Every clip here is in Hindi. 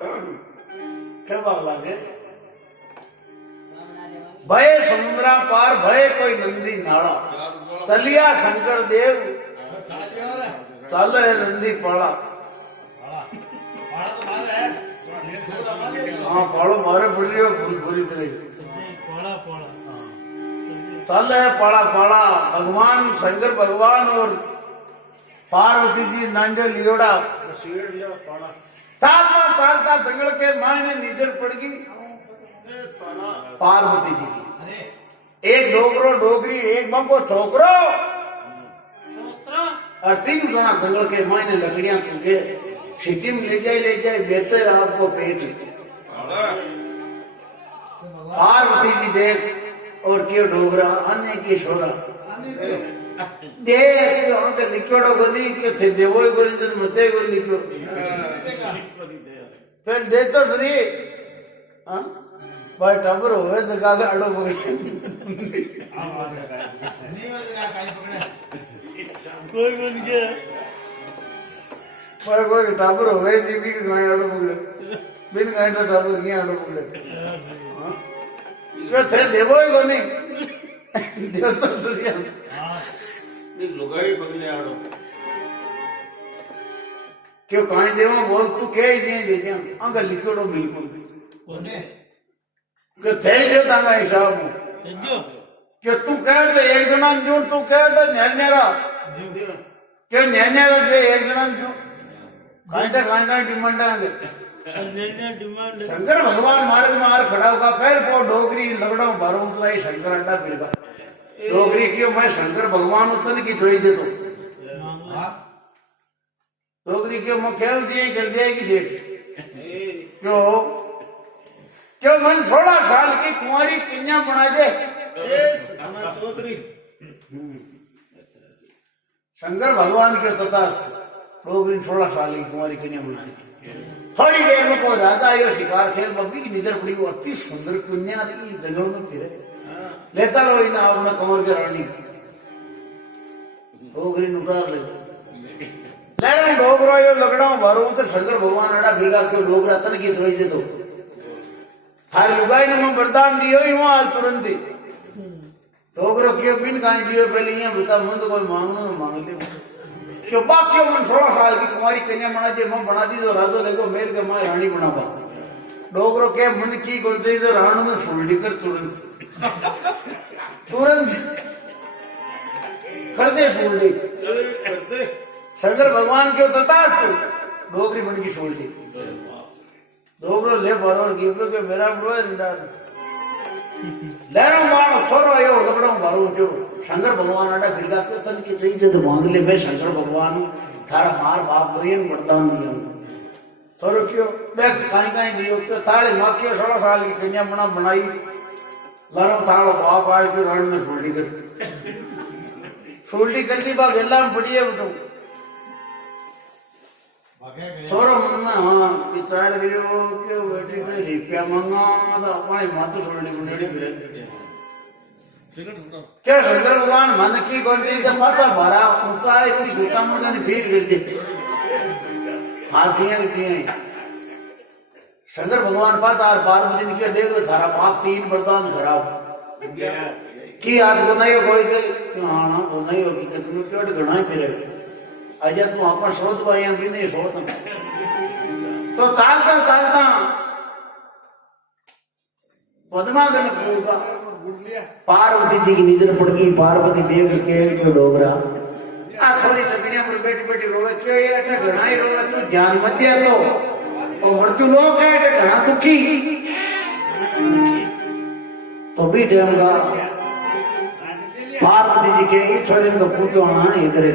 क्या बात लागे भय समुद्रा पार भय कोई नंदी नाड़ा चलिया शंकर देव चलो है नंदी पाड़ा हाँ पाड़ो मारे पड़ रही हो बुरी तरह चल है पाड़ा पाड़ा भगवान शंकर भगवान और पार्वती जी नांजल लियोड़ा चालता जंगल के मायने निजर पड़ गई पार्वती जी की एक डोगरो डोगरी एक बंको छोकरो और तीन जना जंगल के मायने लकड़ियां चुके सिटी में ले जाए बेचे आपको पेट पार्वती जी देख और क्यों डोगरा अन्य की छोरा देख अंदर लिखोड़ो गली के थे देवो गली जन मते गली लिखो फिर दे तो सही हां भाई टाबर होवे जगह का अड़ो पकड़े कोई बन गया कोई टाबर होवे दीदी के गाय अड़ो पकड़े बिन गाय तो टाबर के अड़ो पकड़े हां ये थे देवो गली देव तो सही एक लुगाई बगले आड़ो क्यों काई देवा बोल तू कह ही दे दिया अंग लिखोड़ो बिल्कुल कोने के थे जो तांगा हिसाब जो क्यों तू कह तो एक जना जो तू कह तो नेनेरा क्यों नेनेरा जो एक जना जो कांटा डिमांड आगे नेने डिमांड शंकर भगवान मार्ग मार खड़ा होगा फिर वो डोगरी लगड़ो भरो उतराई शंकर अड्डा फिरगा डोगरी क्यों मैं शंकर भगवान उतन की जोई से तो डोगरी क्यों मैं खेल दिए कर दिया की सेठ क्यों मन 16 साल की कुंवारी कन्या बना दे चौधरी शंकर भगवान के तथा डोगरी 16 साल की कुंवारी कन्या बना दे थोड़ी देर में कोई राजा आयो शिकार खेल बब्बी की नजर पड़ी वो अति सुंदर कन्या जंगल में फिरे लेता लो इन आवरण कमर के रानी डोगरी उतार ले डोगरो यो लगड़ा भरो तो शंकर भगवान अड़ा भीगा क्यों डोगरा तन की धोई से तो थारी लुगाई ने मैं वरदान दियो ही वहां तुरंत ही डोगरो क्यों बिन गाय दियो पहले यहाँ बता मन तो कोई मांगना मांग ले क्यों बाकी मन 16 साल की कुमारी कन्या बना दे मैं बना दी तो राजो देखो मेल के मां रानी बना पा डोगरो के मन की गोंजे से राणू में फुलडी कर तुरंत कर दे फुलडी शंकर भगवान के तथास्तु डोगरी बन की फुलडी डोगरो ले बरोर गिबरो के मेरा बड़ो रिंडा लेरो मानो छोरो आयो लबड़ो बारो जो शंकर भगवान आटा फिरगा के तन की चाहिए तो मांग ले मैं शंकर भगवान थारा मार बाप दोयन वरदान दियो छोरो क्यों देख काई दियो तो थाले मां के 16 साल की कन्या बनाई लारो थालो बाप आए के रण में फुलडी कर दी बा गेला में पड़ी है तो छोरो मन में हाँ विचार करियो के बेटी ने रुपया मांगा तो अपने मातु फुलडी बनेड़ी फिरे क्या शंकर भगवान मन की गोंदी से पासा भरा ऊंचाई की छोटा मुर्गा ने फिर गिर दे हाथियां थी शंकर भगवान पास आर पार्वती ने क्या देखो थारा पाप 3 वरदान खराब की आज को नहीं कोई के हां ना तो नहीं होगी कि तुम क्यों घणा ही फिरे अजय तू अपन सोच पाए हम भी नहीं सोच तो चालता पद्मागन होगा पार्वती जी की नजर पड़ गई पार्वती देव के डोगरा आ छोरी लकड़ियां पर बैठी रोवे क्यों ये अटे घणा ही रोवे तू ध्यान मत दिया तो और तू लोग है अटे घणा दुखी तो भी टाइम का पार्वती जी के ये छोरे को पूछो हां ये करे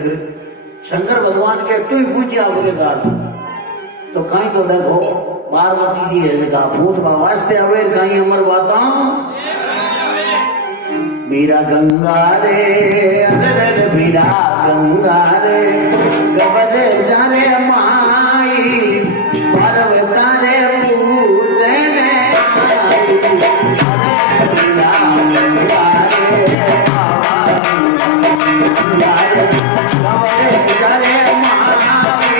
शंकर भगवान के तू ही पूछी आपके साथ तो कहीं तो देखो पार्वती जी है जगह पूछ वास्ते अवेर कहीं अमर बाता मीरा गंगा रे अरे मीरा गंगा रे गबरे जाने माई पर्वता रे पूजने मीरा गंगा रे गबरे जाने माई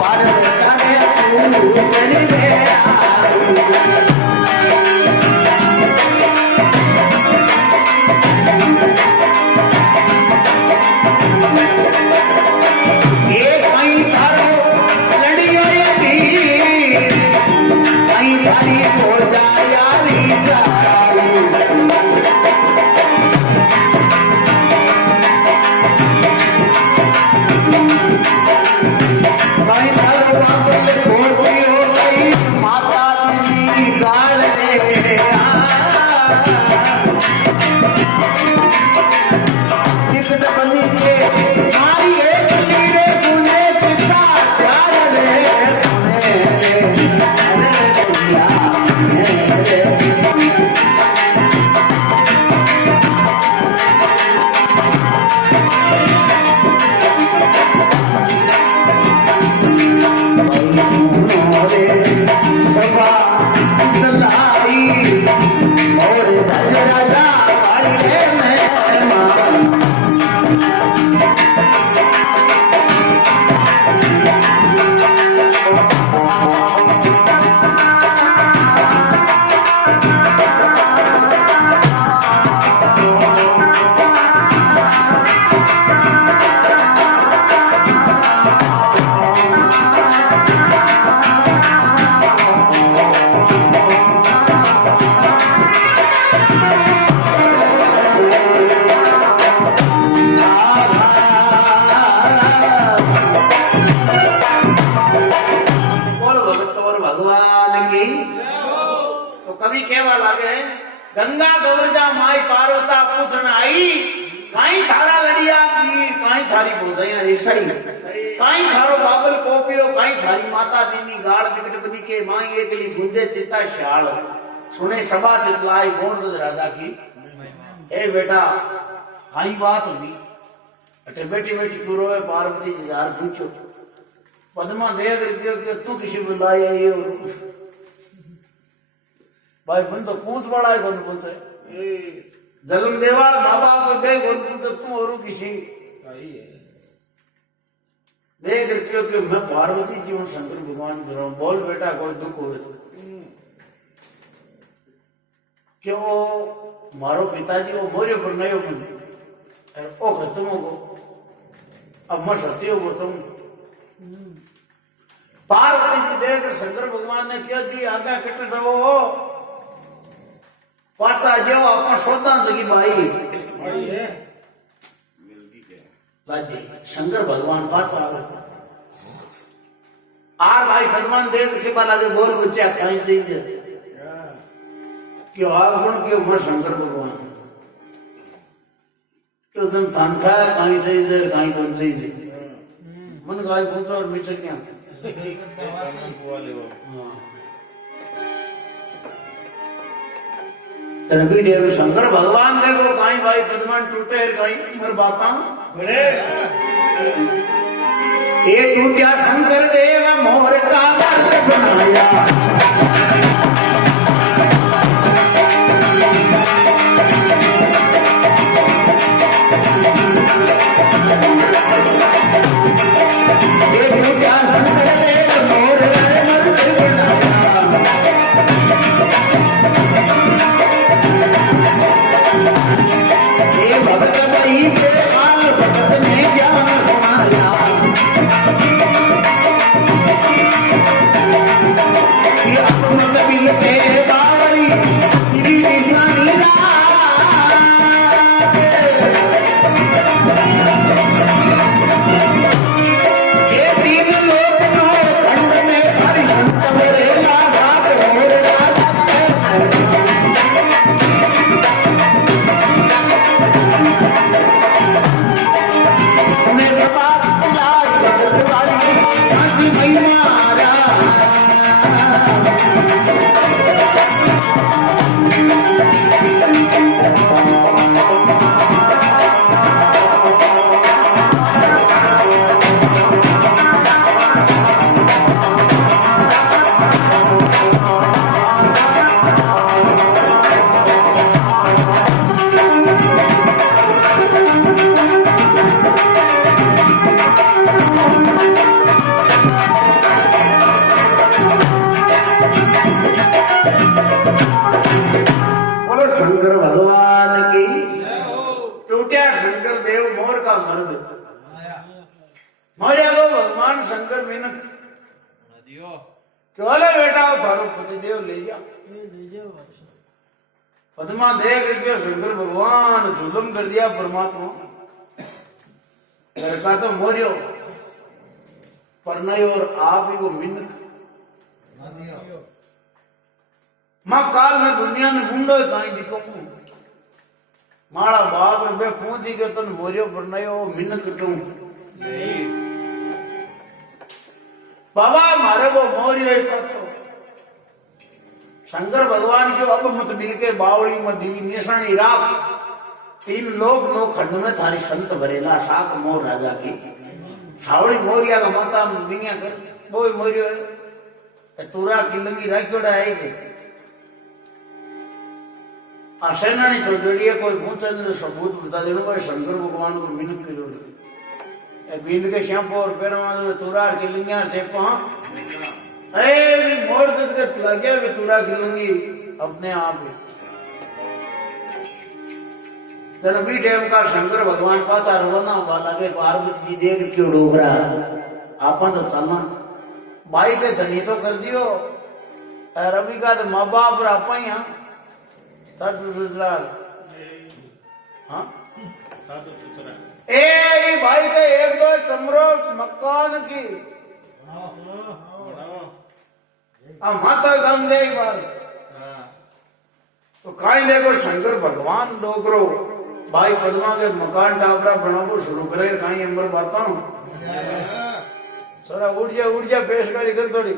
पर्वता रे पूजने भगवान की। तो कवि कहवा लागे गंगा गौरजा माई पार्वता पूछन आई काई थारा लड़िया की काई थारी भोजैया रिसई काई थारो बाबल कोपियो काई थारी माता दीनी गाड़ विकट बनी के माई एकली गुंजे चिता श्याल सुने सभा चितलाई गोंड राजा की। ए बेटा काई बात हुई अटे बेटी बेटी पूरो है पार्वती जी जार पूछो पद्मा देख रही कि तू किसी बुलाई आई हो भाई बन तो पूछ बड़ा है कौन पूछे जन्म देवाल माँ बाप को गए कौन पूछे तू और किसी देख रही कि मैं पार्वती जी हूँ शंकर भगवान कर रहा हूँ बोल बेटा कोई दुख हो क्यों मारो पिताजी वो मोरे पर नहीं हो ओ खत्म हो अब मैं सत्य हो तुम पार्वती जी देख शंकर भगवान ने क्या जी आगे कट दो पाचा जो अपन सोचना सकी भाई लाजी शंकर भगवान पाचा आर भाई भगवान देव के बाला जो बोल बच्चा कहीं चाहिए क्यों आप गुण क्यों मैं शंकर भगवान क्यों सम थानठा कहीं चाहिए कहीं कौन चाहिए मन गाय पूछो और मिचक क्या तेरे शंकर भगवान ने को कहीं भाई पद्मान टूटे कहीं मर बाता ये टूटिया शंकर देव मोर का दर्द बनाया शंकर मिनक चले बेटा थारो पतिदेव ले जा पद्मा देख के शंकर भगवान जुलम कर दिया परमात्मा घर का तो मोरियो पर नहीं और आप ही को मिनक मां काल में दुनिया में गुंडो कहीं दिखो माड़ा बाप रुपये पहुंची गयो तन मोरियो पर नहीं हो मिनक टू बाबा मारे वो मोरियो पाछो शंकर भगवान जो अब मत मिल के बावड़ी में दिवी निशानी राख 3 लोक नो खंड में थारी संत भरेला साक मोर राजा की सावड़ी मोरिया का माता मिया कर वो मोरियो है तुरा किलंगी राखोड़ा है के सेनानी छोड़िए कोई पूछे तो सबूत बता देना भाई शंकर भगवान को मिनट की जोड़ी बिंद के श्याम और पेड़ तुरा किलिंगा चेपा मोड़ दस के लगे भी तुरा किलंगी अपने आप ही भी टाइम का शंकर भगवान पाचा रवाना वाला के पार्वती जी देख क्यों डोगरा आप तो चलना भाई के धनी तो कर दियो रवि का तो माँ बाप आप ही ससुराल हाँ ए भाई के 1-2 कमरों मकान की माता गम दे बार तो काई देखो शंकर भगवान डोकरो भाई पद्मा के मकान टापरा बनाबो शुरू करे कहीं अंबर बाता थोड़ा उठ जा पेशकारी कर थोड़ी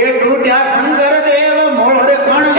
एक टूटा शंकर देव मोर कण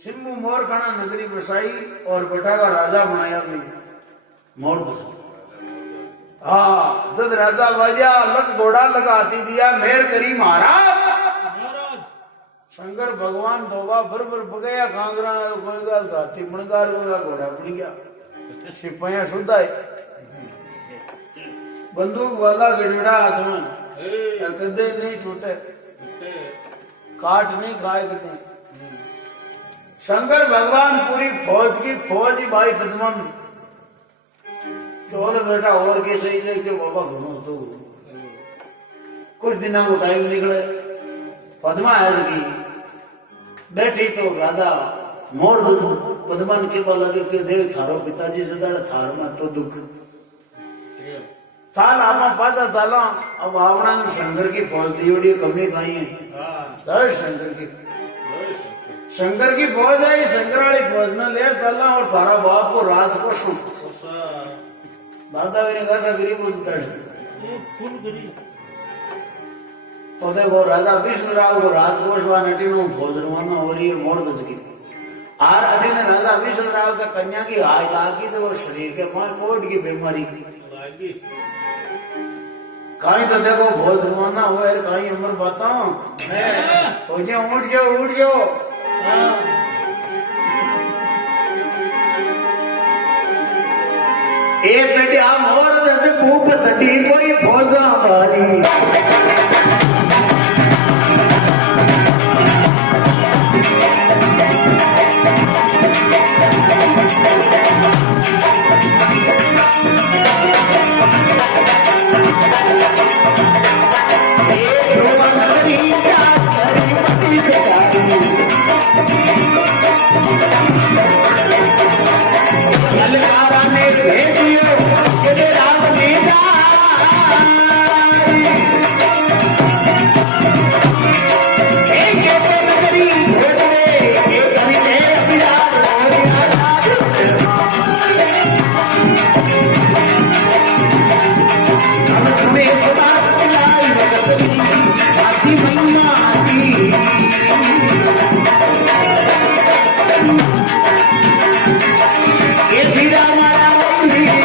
सिंबू मोर खाना नगरी बसाई और बटावा राजा बनाया गई मोर जब राजा बाजा लक घोड़ा लगाती दिया मेहर करी महाराज शंकर भगवान धोबा भर बगया कांगरा कोई गाल गाती मनगार का घोड़ा बन गया सिपाहियां शुद्ध है बंदूक वाला गड़बड़ा हाथ में कदे नहीं टूटे काट नहीं खाए कदे शंकर भगवान पूरी फौज ही भाई पद्मन बोले बेटा और के सही है कि बाबा घूमो तो कुछ दिनों को टाइम निकले पद्मा है की बैठी तो राजा मोड़ पद्मन के बोला कि देव थारो पिताजी से थार में तो दुख साल आमा पासा साला अब आवना में शंकर की फौज दी बड़ी कमी कहीं है शंकर की फौज है शंकर वाली फौज में ले चलना और थारा बाप को राज को दादा ने कहा गरीब फुल गरीब तो देखो राजा विष्णुराव को राजकोषवा नटीनो फौज रवाना हो रही है मोड़ दस की आर अटी ने राजा विष्णुराव का कन्या की हाय लागी तो शरीर के पांच कोट की बीमारी कहीं तो देखो फौज रवाना हो यार कहीं उम्र बताओ फौजी उठ जाओ एक चढ़िया मोर दस भूप चढ़ी कोई फौज हमारी ये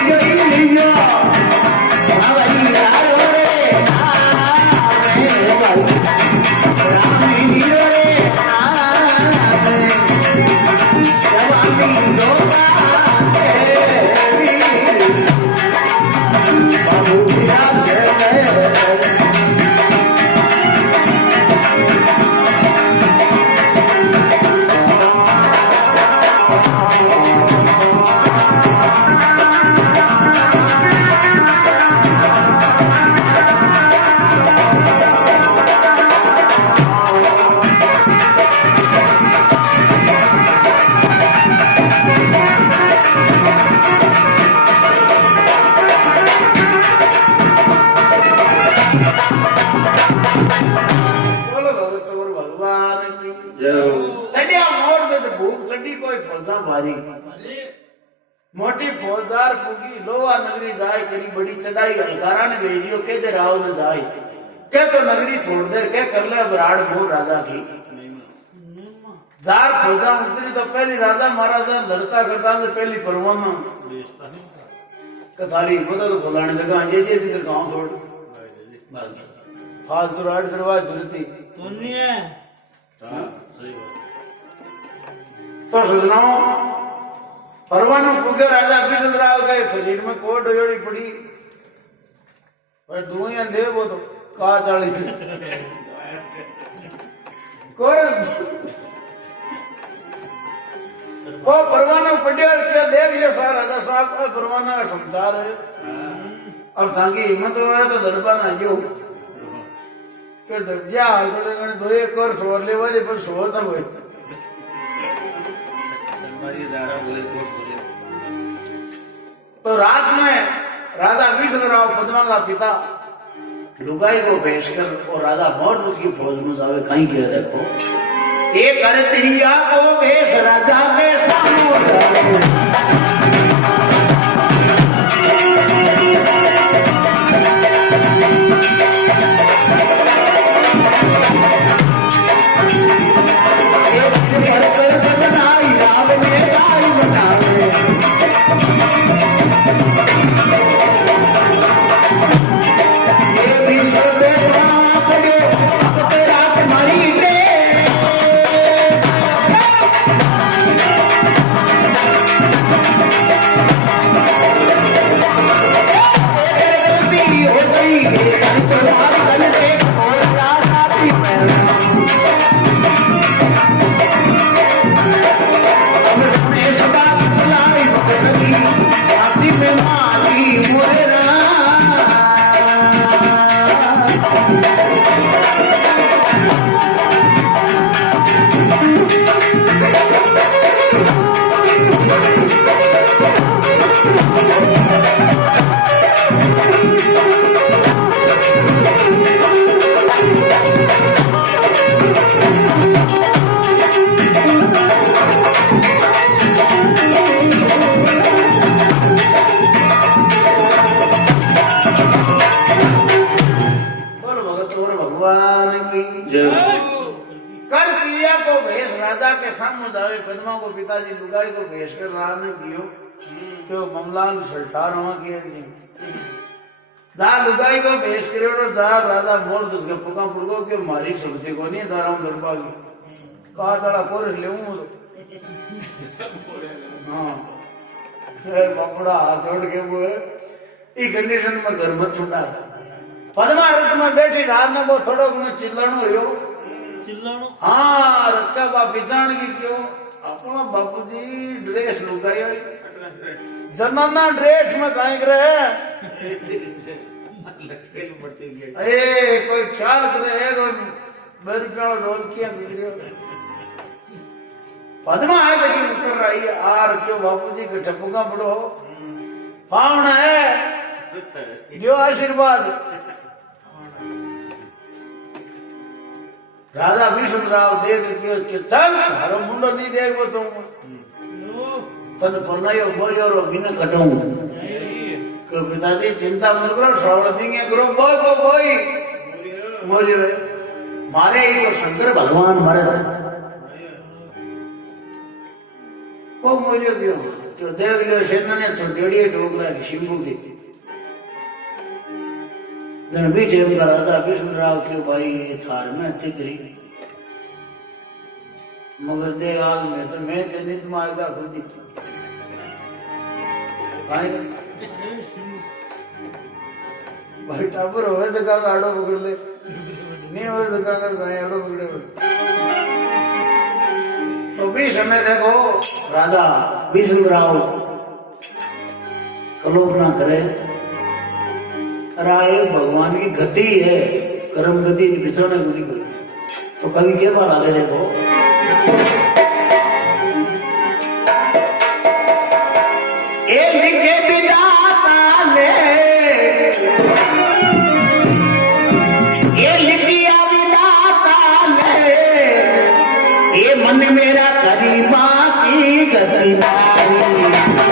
बारी मोटी फौजदार पुगी लोहा नगरी जाए करी बड़ी चढ़ाई अलकारा ने भेज दियो के दे राव ने जाए के तो नगरी छोड़ दे के कर ले बराड़ भो राजा की जार फौजा उतरी तो पहली राजा महाराजा लड़ता करता से पहली परवाना कथारी मदद तो फलाने जगह ये भी गांव छोड़ फालतू राड करवा जरूरती तो सुनाओ परवानो पुगे राजा बिजलराव के शरीर में कोट जोड़ी पड़ी पर दुनिया दे वो तो का चाली वो परवाना पड़िया क्या देख लिया सारा राजा साहब का परवाना संसार है अब ताकि हिम्मत हो तो दरबार ना जो के डर जा दो एक और सोर ले वाले पर सोर ना हुए तो रात में राजा बिजलराव पद्मा का पिता लुगाई को भेजकर और राजा मोर उसकी फौज में जावे कहीं किया देखो एक अरे तिरिया को भेष राजा के सामने पद्मा को पिताजी लुगाई को भेज कर राम ने दियो तो ममलान सल्टार हुआ किया जी जा लुगाई को भेज करे और जा राजा मोर उसके पुका पुड़को के मारी सुनते को नहीं दाराम दरबार कहा चला कोरस ले हाँ बापड़ा हाथ जोड़ के वो इस कंडीशन में घर मत छुटा पद्मा रथ में बैठी रात ने वो थोड़ा चिल्लानो हो हाँ रखा बा पिछाण की क्यों अपना बापूजी ड्रेस लुगाई जनाना ड्रेस में कहीं करे कोई ख्याल करे कोई बेरुपया रोल किया पद्मा है लेकिन उतर रही है आर क्यों बापूजी के टपुका पड़ो पावना है जो आशीर्वाद राजा बिजलराव देख के चल हर मुंडो नहीं देख बो तन परनायो बोरियो रो बिना कटूं के पिताजी चिंता मत करो श्रावण देंगे करो बोय को बोय बोलियो मारे ये शंकर भगवान मारे को मोरियो क्यों तो देख लियो सेना ने छोटी डोगरा की शिंबू की जन बीच का राजा बिजलराव के भाई थार में तिकरी मगर दे आग में तो मैं से नित माएगा खुद ही भाई टापर होवे तो का आड़ो पकड़ ले नहीं होवे तो का गाय आड़ो पकड़े तो भी समय देखो राजा बिजलराव कल्पना करे राय भगवान की गति है कर्म गति बिछोने को नहीं तो कभी क्या बात आगे देखो लिखे विधाता ले ये लिखिया विधाता ले ये मन मेरा करीबा की गति नारी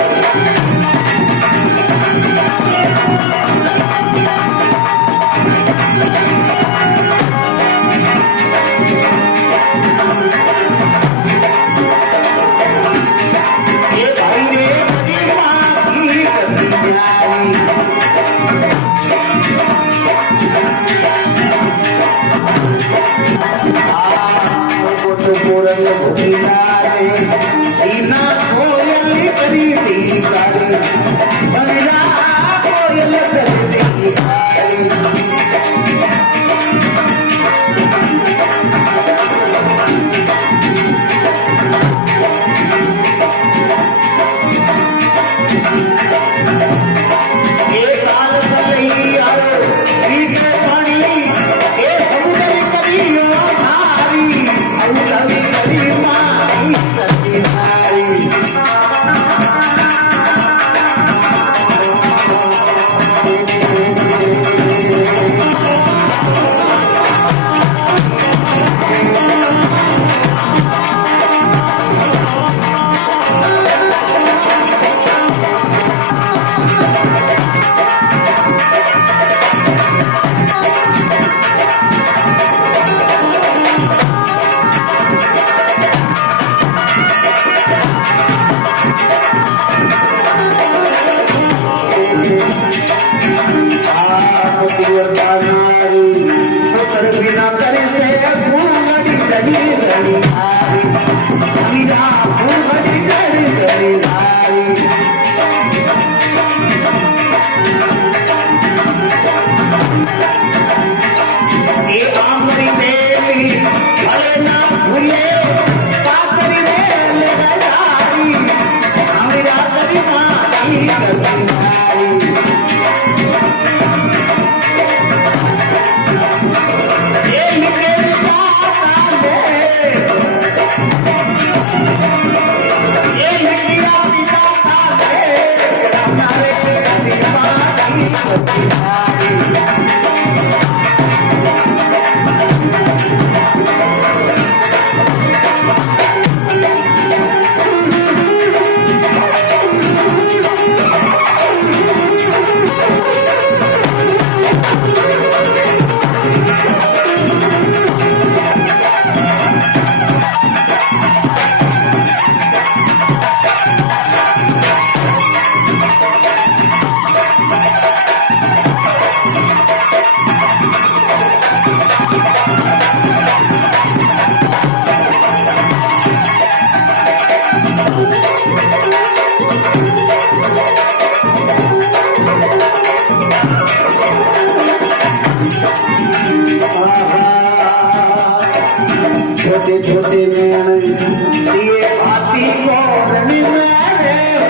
छोटे छोटे में दिए भाती को रनी में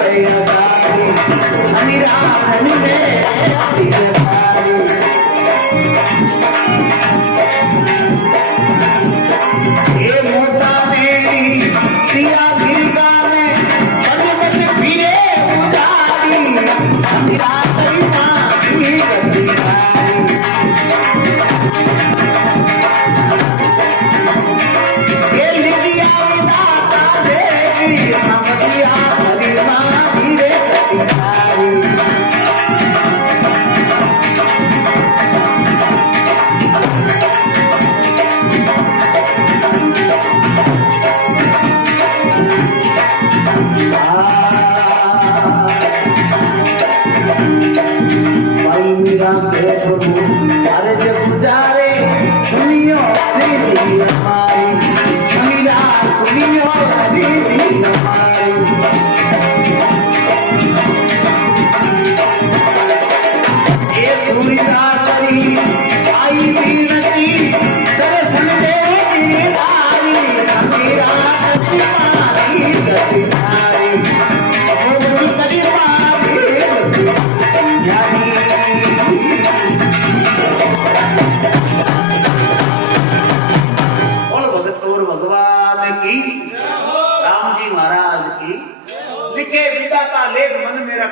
भैया दारी समीरा रनी में दिए भारी ये मोटा मेरी दिया गिरगा में बड़े बड़े पीरे उदारी समीरा तेरी माँ की गति भारी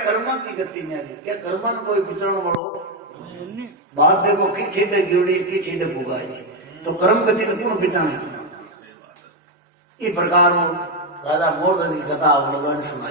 कर्मा की गति न्यारी क्या कर्मा न कोई विचरण वालों बात देखो की छिंडे गिवड़ी की छिंडे पुगाई तो कर्म गति न क्यों बिचाने इस प्रकार राजा मोरध्वज की कथा आप लोगों ने सुनाई।